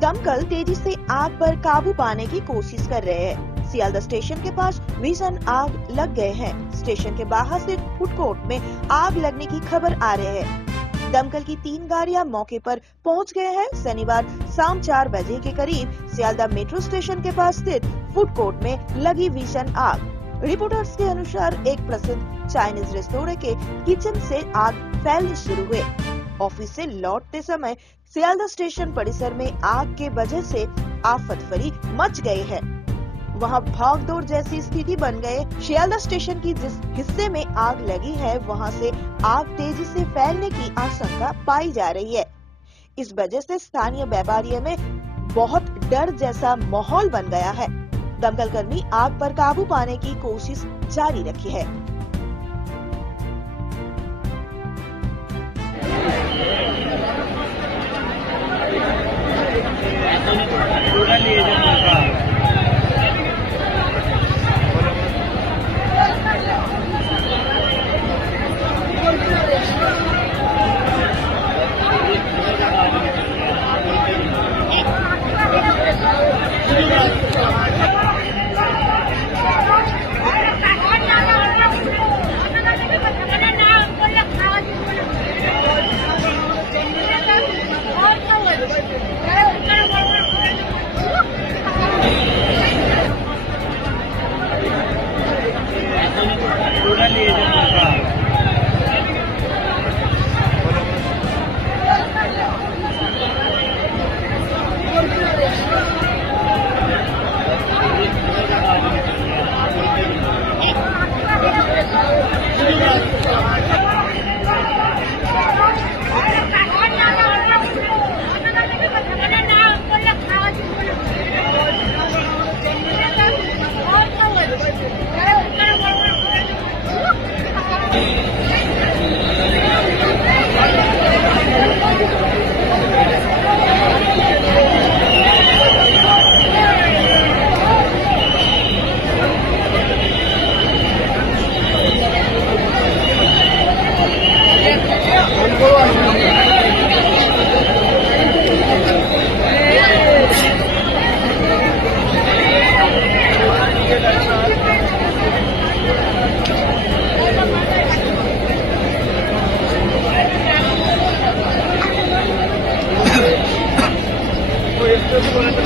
दमकल तेजी से आग पर काबू पाने की कोशिश कर रहे हैं। सियालदह स्टेशन के पास भीषण आग लग गए हैं। स्टेशन के बाहर से फूड कोर्ट में आग लगने की खबर आ रहे हैं। दमकल की 3 गाड़ियां मौके पर पहुंच गए हैं। शनिवार शाम 4 बजे के करीब सियालदह मेट्रो स्टेशन के पास स्थित फूड कोर्ट में लगी भीषण आग। रिपोर्टर्स के अनुसार एक प्रसिद्ध चाइनीज रेस्टोरेंट के किचन से आग फैलनी शुरू हुई। ऑफिस से लौटते समय सियालदह स्टेशन परिसर में आग के वजह से आफत-फरी मच गई है। वहां भागदौड़ जैसी स्थिति बन गए। सियालदह स्टेशन की जिस हिस्से में आग लगी है वहां से आग तेजी से फैलने की आशंका पाई जा रही है। इस वजह से स्थानीय व्यापारियों में बहुत डर जैसा माहौल बन गया है। दमकल कर्मी आग पर काबू पाने की कोशिश जारी रखी है। Esto es